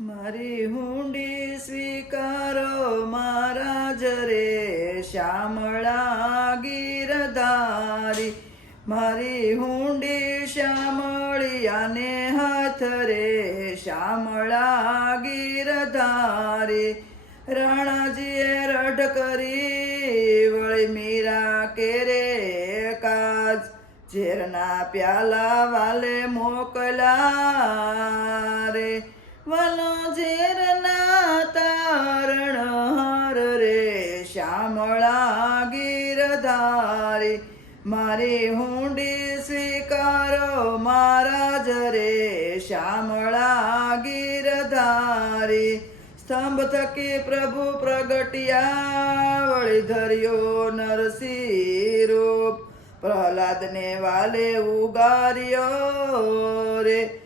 મારી હુંડી સ્વીકારો મહારાજ રે, શ્યામળા ગીરધારી. મારી હુંડી શ્યામળિયાને હાથ રે, શ્યામળા ગીરધારી. રાણાજીએ રઢ કરી વળી મીરા કેરે કાજ, ઝેરના પ્યાલા વાલે મોકલા રે. વાલો ઝેરના તારણ હાર રે, શ્યામળા ગીરધારી. મારી હુંડી સ્વીકારો મહારાજ રે, શ્યામળા ગીરધારી. સ્તંભ થકી પ્રભુ પ્રગટ્યા વળી ધર્યો નરસિંહ રૂપ, પ્રહલાદને વાલે ઉગાર્યો રે.